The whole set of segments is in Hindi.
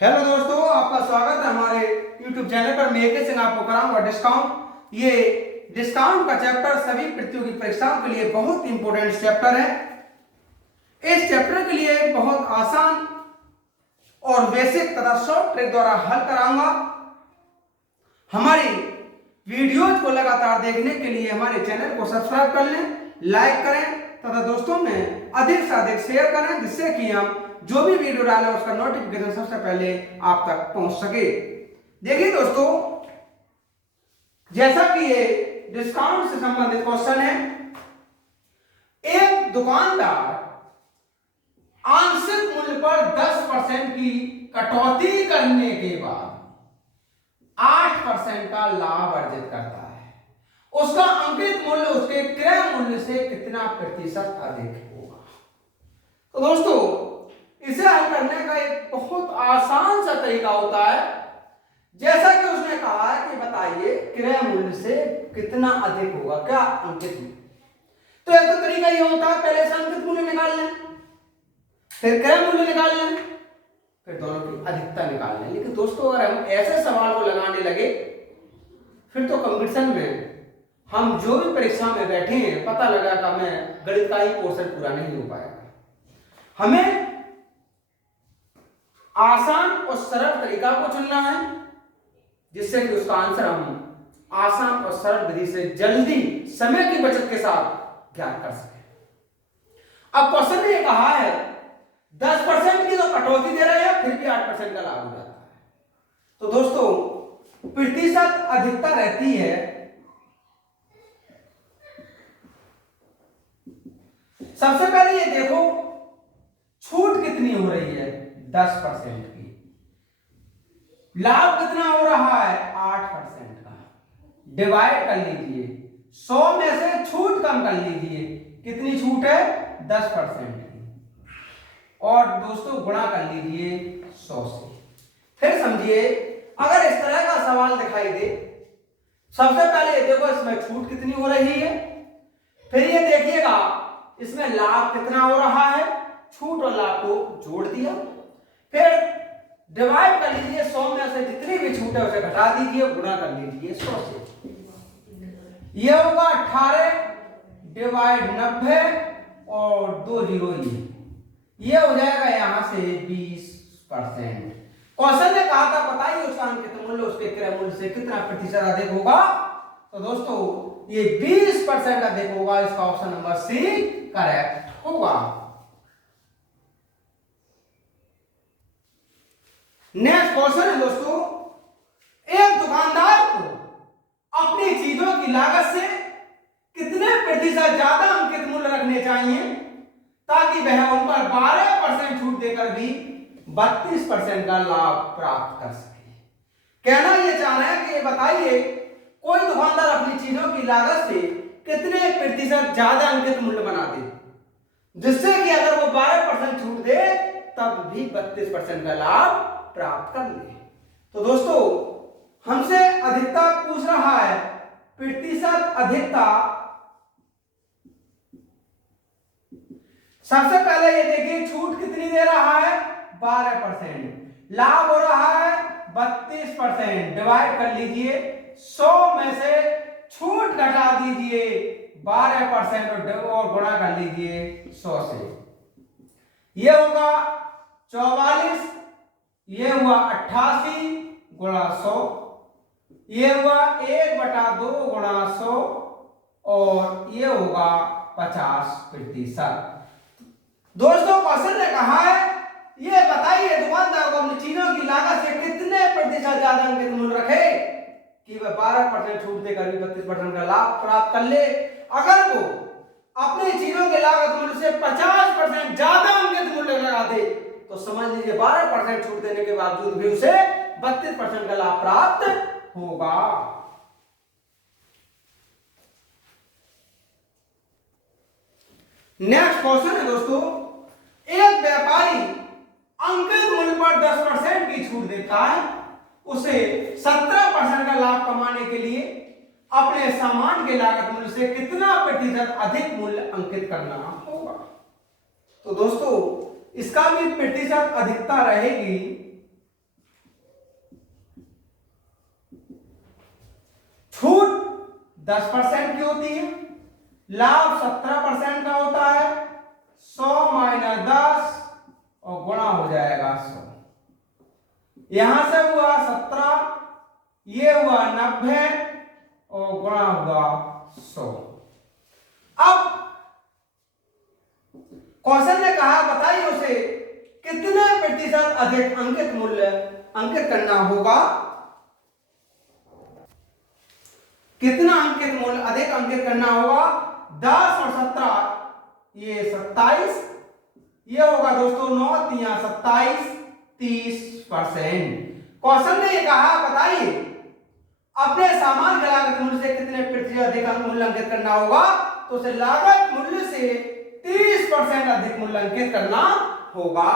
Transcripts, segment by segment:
हेलो दोस्तों, आपका स्वागत है हमारे YouTube चैनल पर। मैं एक सिंह आपको कराऊंगा डिस्काउंट। ये डिस्काउंट का चैप्टर सभी प्रतियोगी परीक्षाओं के लिए बहुत इंपॉर्टेंट चैप्टर है। इस चैप्टर के लिए बहुत आसान और बेसिक तथा शॉर्ट ट्रिक द्वारा हल कराऊंगा। हमारी वीडियोज को लगातार देखने के लिए हमारे चैनल को सब्सक्राइब कर लें, लाइक करें तथा दोस्तों में अधिक से अधिक शेयर करें, जिससे कि हम जो भी वीडियो डालें उसका नोटिफिकेशन सबसे पहले आप तक पहुंच सके। देखिए दोस्तों, जैसा कि ये डिस्काउंट से संबंधित क्वेश्चन है। एक दुकानदार आंशिक मूल्य पर 10% की कटौती करने के बाद 8% का लाभ अर्जित करता है। उसका अंकित मूल्य उसके क्रय मूल्य से कितना प्रतिशत अधिक होगा? तो दोस्तों, इसे हल करने का एक बहुत आसान सा तरीका होता है। जैसा कि उसने कहा है कि बताइए क्रय मूल्य से कितना अधिक होगा, क्या अंकित मूल्य। तो एक तो तरीका ये होता है, पहले से अंकित मूल्य निकाल लें, फिर क्रय मूल्य निकाल लें, फिर दोनों की अधिकता निकाल लें। लेकिन दोस्तों, अगर हम ऐसे सवाल को लगाने लगे फिर तो कंपटीशन में हम जो भी परीक्षा में बैठे हैं, पता लगा कि हमें गणित का ही पोर्शन पूरा नहीं हो पाएगा। हमें आसान और सरल तरीका को चुनना है, जिससे कि उसका आंसर हम आसान और सरल विधि से जल्दी समय की बचत के साथ ज्ञात कर सकें। अब क्वेश्चन ने कहा है 10% की तो कटौती दे रहे हैं, फिर भी 8% का लाभ हो जाता है। तो दोस्तों, प्रतिशत अधिकता रहती है सबसे पहले ये देखो छूट कितनी हो रही है, 10% की। लाभ कितना हो रहा है, 8% का। डिवाइड कर लीजिए, 100 में से छूट कम कर लीजिए, कितनी छूट है, 10% की। और दोस्तों गुणा कर लीजिए 100 से। फिर समझिए, अगर इस तरह का सवाल दिखाई दे, सबसे पहले देखो इसमें छूट कितनी हो रही है, फिर ये देखिएगा इसमें लाभ कितना हो रहा है, छूट और लाभ को जोड़ दिया, फिर डिवाइड कर लीजिए, 100 में से जितनी भी छूट है उसे घटा दीजिए, गुणा कर लीजिए 100 से। यह होगा 18 डिवाइड 90 और 2 जीरो ये हो जाएगा यहां से 20%। क्वेश्चन ने कहा था बताइए उसका अंकित मूल्य उसके क्रय मूल्य से कितना प्रतिशत अधिक होगा। तो दोस्तों, ये 20% अधिक होगा। इसका ऑप्शन नंबर सी करेक्ट होगा। नेक्स्ट क्वेश्चन है दोस्तों, एक दुकानदार को अपनी चीजों की लागत से कितने प्रतिशत ज्यादा अंकित मूल्य रखने चाहिए ताकि वह उन पर 12% छूट देकर भी 32% का लाभ प्राप्त कर सके। कहना यह चाह रहे हैं कि बताइए कोई दुकानदार अपनी चीजों की लागत से कितने प्रतिशत ज्यादा अंकित मूल्य बना दे, जिससे कि अगर वो 12% छूट दे तब भी 32% का लाभ प्राप्त कर ले। तो दोस्तों, हमसे अधिकता पूछ रहा है, प्रतिशत अधिकता। सबसे पहले ये देखिए छूट कितनी दे रहा है, 12%। लाभ हो रहा है 32%। डिवाइड कर लीजिए, 100 में से छूट घटा दीजिए 12% और गुणा कर लीजिए 100 से। ये होगा 44, ये हुआ 88 गुणा 100, ये हुआ 1/2 गुणा 100 और ये होगा 50%। दोस्तों, क्वेश्चन ने कहा है ये बताइए दुकानदार को अपनी चीजों की लागत से कितने प्रतिशत ज्यादा अंकित मूल्य रखे कि वह 12% छूट देकर भी 32% का लाभ प्राप्त कर ले। अगर वो अपनी चीजों के लागत मूल्य से 50% ज्यादा अंकित मूल्य लगा दे तो समझ लीजिए 12% छूट देने के बावजूद भी उसे 32% का लाभ प्राप्त होगा। नेक्स्ट क्वेश्चन है दोस्तों, एक व्यापारी अंकित मूल्य पर 10% की छूट देता है, उसे 17% का लाभ कमाने के लिए अपने सामान के लागत मूल्य से कितना प्रतिशत अधिक मूल्य अंकित करना होगा। तो दोस्तों, इसका भी प्रतिशत अधिकता रहेगी 10% की होती है, लाभ 17% का होता है, 100 माइनस 10 और गुणा हो जाएगा 100। यहां से हुआ 17, ये हुआ 90 और गुणा हुआ 100। अब क्वेश्चन ने कहा बताइए उसे कितने प्रतिशत अधिक अंकित मूल्य अंकित करना होगा, कितना अंकित मूल्य अधिक अंकित करना होगा। 10 और 17 ये 27, ये होगा दोस्तों 9 तिया 27, 30%। क्वेश्चन ने ये कहा बताइए अपने सामान के लागत मूल्य से कितने प्रतिशत अधिक मूल्य अंकित करना होगा, तो उसे लागत मूल्य से 30% अधिक मूल्य अंकित करना होगा।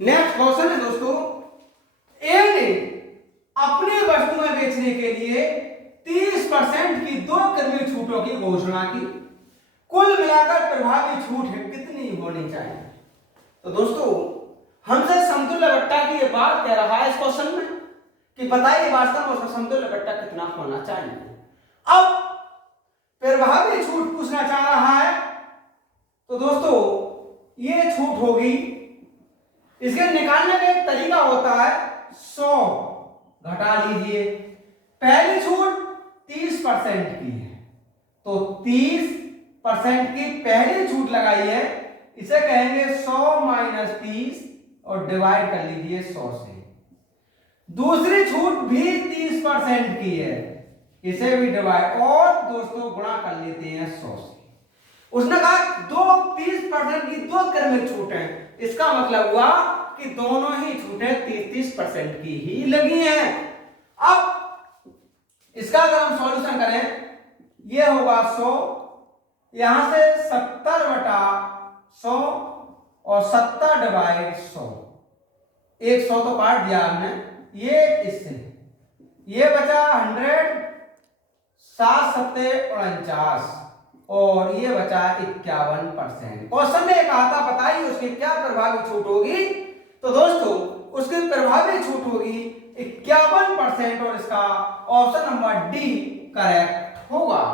नेक्स्ट क्वेश्चन है दोस्तों, ए ने अपनी वस्तुएं बेचने के लिए 30% की 2 क्रमिक छूटों की घोषणा की। कुल मिलाकर प्रभावी छूट कितनी होनी चाहिए। तो दोस्तों हमसे समतुल्य बट्टा की ये बात कह रहा है इस क्वेश्चन में कि बताइए वास्तव में उसका समतुल्य बट्टा कितना होना चाहिए। अब प्रभावी छूट पूछना चाह रहा है, तो दोस्तों ये छूट होगी, इसके निकालने का एक तरीका होता है 100 घटा लीजिए। पहली छूट 30% की है, तो 30% की पहली छूट लगाई है, इसे कहेंगे 100 माइनस 30 और डिवाइड कर लीजिए 100 से। दूसरी छूट भी 30% की है, इसे भी डिवाइड और दोस्तों गुणा कर लेते हैं 100 से। उसने कहा 30% की 2 क्रमिक छूट है, इसका मतलब हुआ कि दोनों ही छूटें 30% की ही लगी हैं। अब इसका अगर हम सॉल्यूशन करें, ये होगा 100, यहां से 70/100 और 70 डिवाइड 100, 100 तो काट दिया हमने, ये इससे ये बचा 100, 7 सत्ते 49 और ये बचा 51%। क्वेश्चन ने कहा था बताइए उसकी क्या प्रभावी छूट होगी, तो दोस्तों उसकी प्रभावी छूट होगी 51% और इसका ऑप्शन नंबर डी करेक्ट होगा।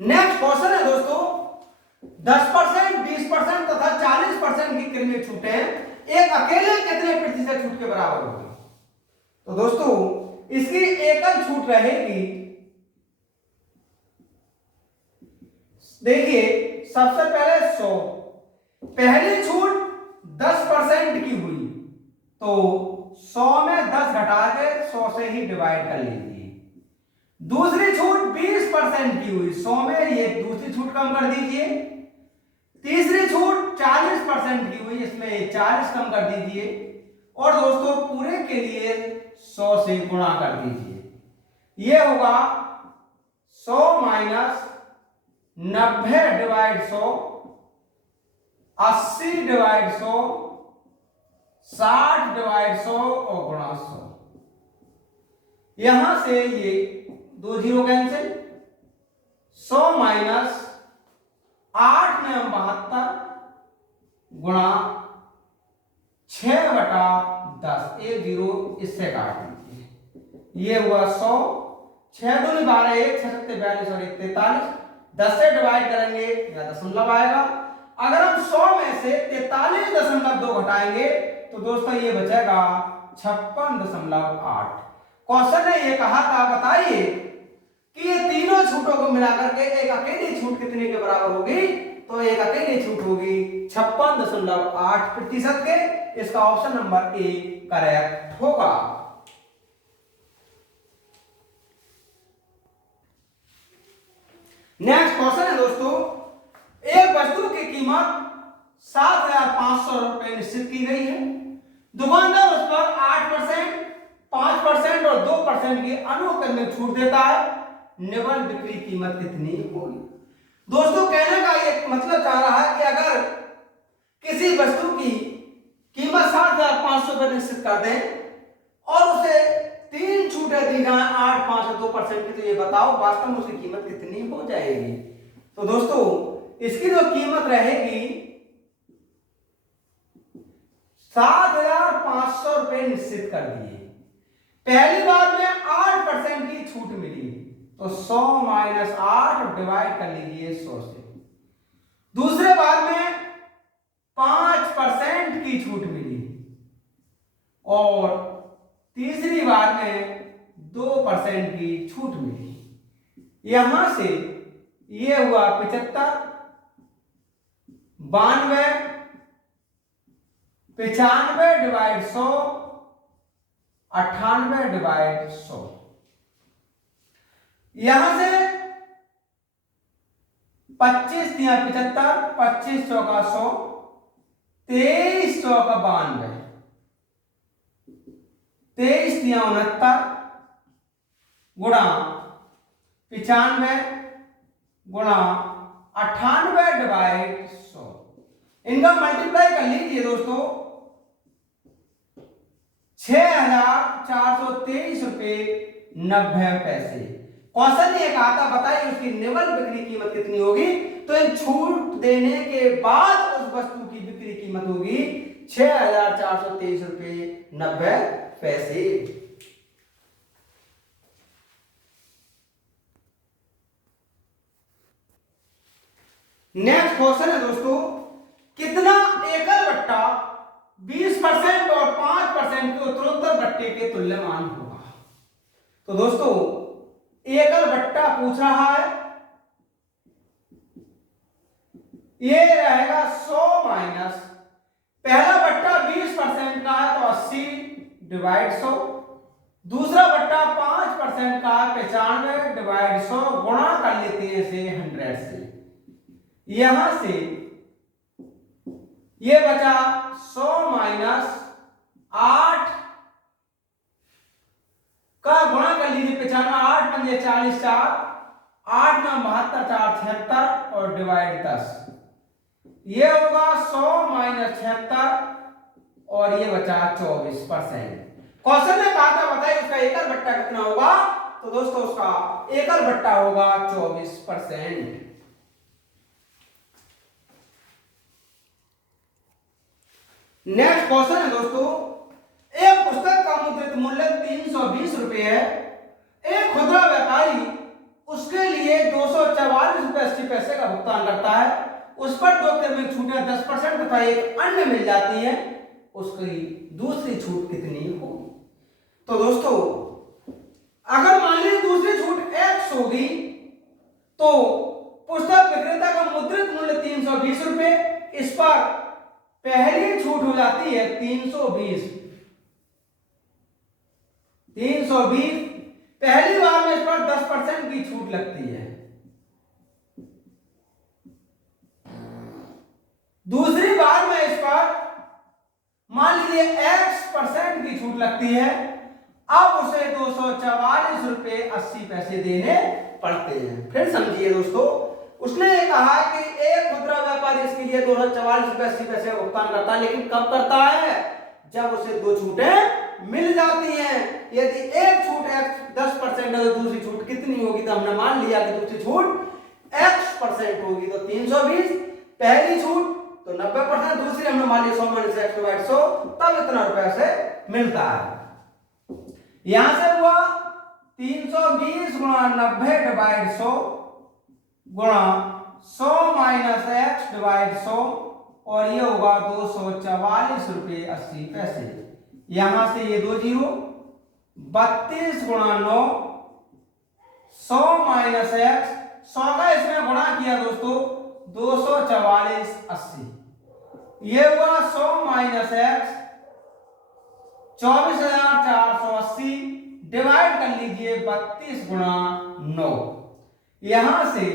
नेक्स्ट क्वेश्चन है दोस्तों, 10%, 20% तथा 40% की क्रमिक छूटें एक अकेले कितने प्रतिशत छूट के बराबर होगी। तो दोस्तों इसकी एकल छूट रहेगी, देखिए सबसे पहले 100, पहली छूट 10% की हुई, तो 100 में 10 घटा के 100 से ही डिवाइड कर लीजिए। दूसरी छूट 20% की हुई, 100 में ये दूसरी छूट कम कर दीजिए। तीसरी छूट 40% की हुई, इसमें 40 कम कर दीजिए और दोस्तों पूरे के लिए 100 से गुणा कर दीजिए। ये होगा 100 माइनस 90 डिवाइड 100, 80 डिवाइड 100, 60 डिवाइड 100 और गुणा 100। यहां से ये 2 जीरो कैंसिल, 100 माइनस 8 में 72 गुणा 6/10, 1 जीरो इससे काट दीजिए। ये हुआ 100, 6 दूनी 12, 1 6 सत्ते 42 और 1 43, 10 से डिवाइड करेंगे या दशमलव आएगा। अगर हम 100 में से 43.2 घटाएंगे तो दोस्तों ये बचेगा 56.8। क्वेश्चन ने ये कहा था बताइए कि ये तीनों छूटों को मिलाकर के एक अकेली छूट कितने के बराबर होगी, तो एक अकेली छूट होगी 56.8% के। इसका ऑप्शन नंबर ए करेक्ट होगा। नेक्स्ट क्वेश्चन है दोस्तों, एक वस्तु की कीमत 7,500 रुपए निश्चित की गई है, दुकानदार उस पर 8%, 5% और 2% की अनुक्रमिक छूट देता है, निवल बिक्री कीमत कितनी होगी। दोस्तों कहने का ये मतलब चाह रहा है कि अगर किसी वस्तु की कीमत 7,500 रुपए निश्चित कर दें और उसे 3 छूटें दी जाए 8, 5 और 2% की, तो ये बताओ वास्तव में उसकी कीमत कितनी हो जाएगी। तो दोस्तों इसकी जो कीमत रहेगी 7,500 रुपए निश्चित कर दिए, पहली बार में 8% की छूट मिली, तो 100 माइनस 8 डिवाइड कर लीजिए 100 से। दूसरे बार में 5% की छूट मिली और तीसरी बार में 2% की छूट मिली। यहां से ये हुआ 75, 92, 95 डिवाइड 100, 98 डिवाइड 100। यहां से 25 दिया 75, 25 चौका 100, 23 चौका 92, 23 दिया 69 गुणा 95 गुणा 98 डिवाइड 100। इनका मल्टीप्लाई कर लीजिए दोस्तों, 6,423 रुपये 90 पैसे। क्वेश्चन ये कहा था बताइए उसकी निवल बिक्री कीमत कितनी होगी, तो इन छूट देने के बाद उस वस्तु की बिक्री कीमत होगी 6,423 रुपये 90 पैसे। नेक्स्ट क्वेश्चन है दोस्तों, कितना एकल बट्टा 20% और 5% के उत्तरोत्तर बट्टे के तुल्यमान होगा। तो दोस्तों एकल बट्टा पूछ रहा है, ये रहेगा 100 माइनस पहला बट्टा 20% का है तो 80 डिवाइड 100, दूसरा बट्टा 5% का है 95 डिवाइड 100 गुणा कर लेते हैं इसे 100 से। यहां से ये बचा 100 माइनस 8 का गुणा कर लीजिए 95, 8 पंजे 40, 4 8 में 72, 4 76 और डिवाइड 10। ये होगा 100 माइनस 76 और ये बचा 24%। क्वेश्चन ने कहा था बताइए उसका एकल बट्टा कितना होगा, तो दोस्तों उसका एकल बट्टा होगा 24%। नेक्स्ट क्वेश्चन है दोस्तों, एक पुस्तक का मुद्रित मूल्य 320 रुपए है, एक खुदरा व्यापारी उसके लिए 244 रुपए 80 पैसे का भुगतान करता है, उस पर 2 क्रमिक छूटें 10% तथा एक अन्य मिल जाती है, उसकी दूसरी छूट कितनी होगी। तो दोस्तों अगर मान लीजिए दूसरी छूट x होगी तो पुस्तक विक्रेता का मुद्रित मूल्य 320 रुपए, इस पर पहली छूट हो जाती है 320। पहली बार में इस पर 10% की छूट लगती है, दूसरी बार में इस पर मान लीजिए x% की छूट लगती है। अब उसे 244 रुपये 80 पैसे देने पड़ते हैं। फिर समझिए दोस्तों, उसने कहा कि एक खुदरा व्यापारी इसके लिए 244 रुपये 80 पैसे का भुगतान करता है, लेकिन कब करता है, जब उसे 2 छूटें मिल जाती हैं। यदि एक छूट x 10% है तो दूसरी छूट कितनी होगी, तो हमने मान लिया कि दूसरी छूट x% होगी, तो 320 पहली छूट तो 90%, दूसरी हमने मान लिया 100 माइनस x डिवाइड 100, तब इतना रुपए से मिलता है। यहां से हुआ 320 गुणा 90 डिवाइड 100 गुणा 100 माइनस x डिवाइड 100 और ये होगा 244 रुपये 80 पैसे। यहां से ये 2 जीरो, 32 गुणा 9 100 माइनस x, 100 का इसमें गुणा किया दोस्तों 244 80, ये हुआ 100 माइनस x 24,480 डिवाइड कर लीजिए 32 गुणा 9। यहां से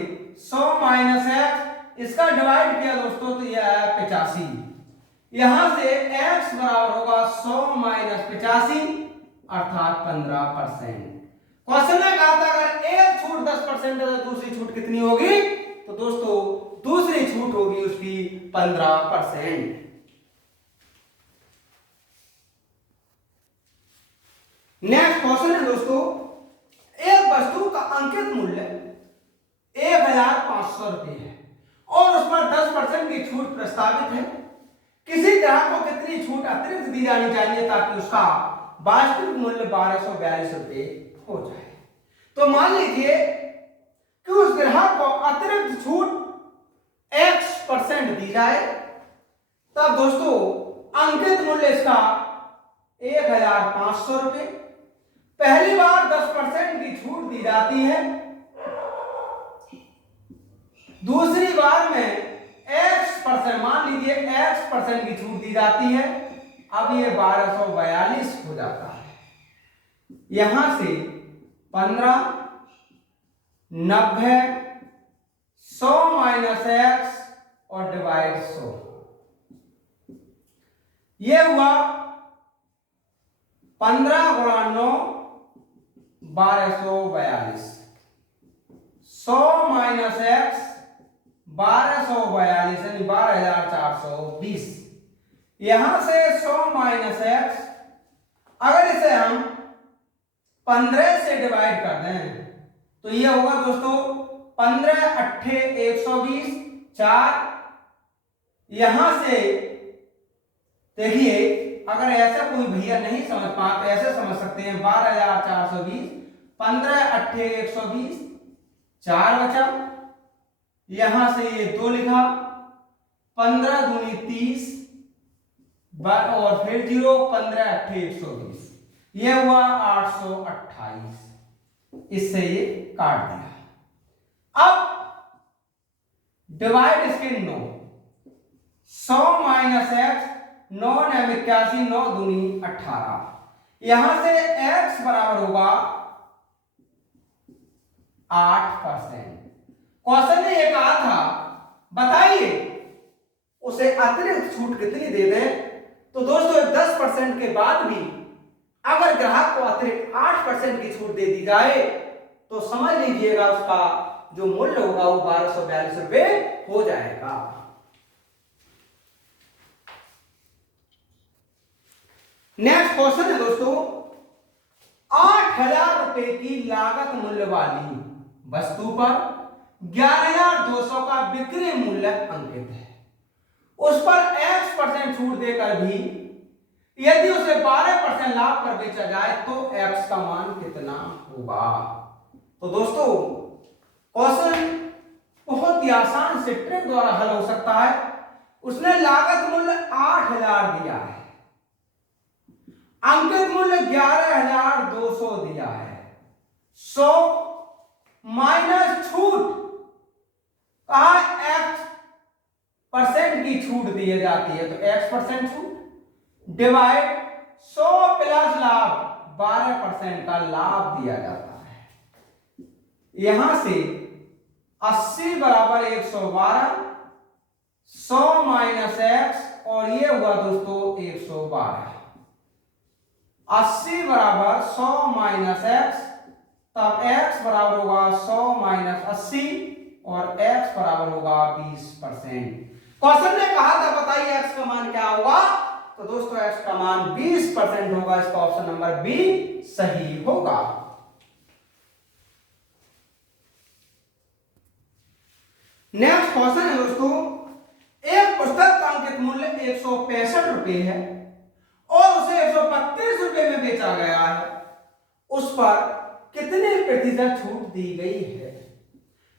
100 माइनस x इसका डिवाइड किया दोस्तों तो यह है 85। यहां से x बराबर होगा 100 माइनस 85 अर्थात 15%। क्वेश्चन ने कहा था अगर एक छूट 10% है तो दूसरी छूट कितनी होगी, तो दोस्तों दूसरी छूट होगी उसकी 15%। नेक्स्ट क्वेश्चन है दोस्तों, एक वस्तु का अंकित मूल्य 1,500 रुपये है और उस पर 10% की छूट प्रस्तावित है। किसी ग्राहक को कितनी छूट अतिरिक्त दी जानी चाहिए ताकि उसका वास्तविक मूल्य 1242 रुपए हो जाए। तो मान लीजिए कि उस ग्राहक को अतिरिक्त छूट X% दी जाए, तब दोस्तों अंकित मूल्य इसका 1500 रुपए। पहली बार 10% की छूट दी जाती है, दूसरी बार में X%, मान लीजिए X% की छूट दी जाती है। अब ये 1242 हो जाता है। यहां से 15, 90, 100 माइनस X और डिवाइड 100, ये हुआ 15 गुणा 9 1242, 100 माइनस X 1242 यानी 12420। यहां से 100 माइनस X, अगर इसे हम 15 से डिवाइड कर दें तो ये होगा दोस्तों 15 अट्ठे 120, 4। यहां से देखिए, अगर ऐसा कोई भैया नहीं समझ पा तो ऐसे समझ सकते हैं 12420, 15 अट्ठे 120, 4 बचा। यहां से ये 2 लिखा, 15 दूनी 30 और फिर 0, 15 अट्ठे 120, ये हुआ 828। इससे ये काट दिया। अब डिवाइड इसके 9, 100 माइनस X 9 9 81, 9 दूनी 18। यहां से X बराबर होगा 8%। क्वेश्चन ने ये कहा था बताइए उसे अतिरिक्त छूट कितनी दे दें। तो दोस्तों 10% के बाद भी अगर ग्राहक को अतिरिक्त 8% की छूट दे दी जाए तो समझ लीजिएगा उसका जो मूल्य होगा वो 1242 रुपए हो जाएगा। नेक्स्ट क्वेश्चन है दोस्तों, 8000 रुपए की लागत मूल्य वाली वस्तु पर 11200 का बिक्री मूल्य अंकित है। उस पर X% छूट देकर भी यदि उसे 12% लाभ पर बेचा जाए तो X का मान कितना होगा। तो दोस्तों क्वेश्चन बहुत ही आसान से ट्रिक द्वारा हल हो सकता है। उसने लागत मूल्य 8000 दिया है, अंकित मूल्य 11200 दिया है, 100 माइनस छूट कहा X% की छूट दी जाती है तो X% छूट डिवाइड 100 प्लस लाभ 12% का लाभ दिया जाता है। यहां से 80 बराबर 112, 100 माइनस X और ये हुआ दोस्तों 112। 80 बराबर 100 माइनस X, तब X बराबर होगा 100 माइनस 80 और X बराबर होगा 20%। क्वेश्चन ने कहा था बताइए X का मान क्या होगा। तो दोस्तों X का मान 20% होगा। इसका ऑप्शन नंबर बी सही होगा। नेक्स्ट क्वेश्चन है दोस्तों, एक पुस्तक का अंकित मूल्य 165 रुपए है और उसे 132 रुपए में बेचा गया है, उस पर कितने प्रतिशत छूट दी गई है।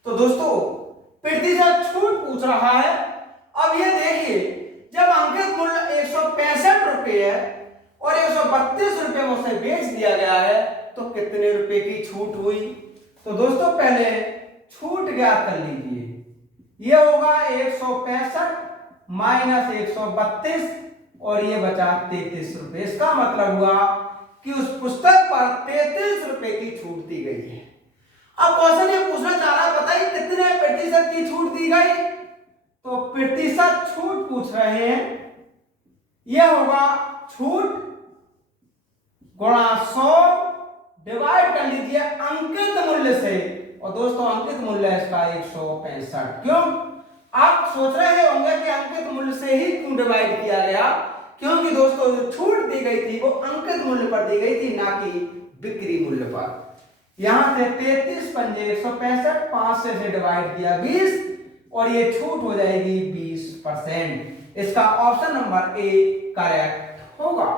तो दोस्तों प्रतिशत छूट पूछ रहा है। अब ये देखिए, जब अंकित मूल्य 165 रुपए है और 132 रुपए में उसे बेच दिया गया है तो कितने रुपए की छूट हुई। तो दोस्तों पहले छूट ज्ञात कर लीजिए। ये होगा 165 माइनस 132 और ये बचा 33 रुपए। इसका मतलब हुआ कि उस पुस्तक पर 33 रुपए की छूट दी गई है। अब क्वेश्चन ये पूछना चाह रहा है बताइए कितने प्रतिशत की छूट दी गई। तो प्रतिशत छूट पूछ रहे हैं, यह होगा छूट गुणा 100 डिवाइड कर लीजिए अंकित मूल्य से। और दोस्तों अंकित मूल्य इसका 165। क्यों आप सोच रहे होंगे कि अंकित मूल्य से ही क्यों डिवाइड किया गया। क्योंकि दोस्तों जो छूट दी गई थी वो अंकित मूल्य पर दी गई थी, ना कि बिक्री मूल्य पर। यहां से 33 पंजे 165, 5 से डिवाइड किया 20 और ये छूट हो जाएगी 20%। इसका ऑप्शन नंबर ए करेक्ट होगा।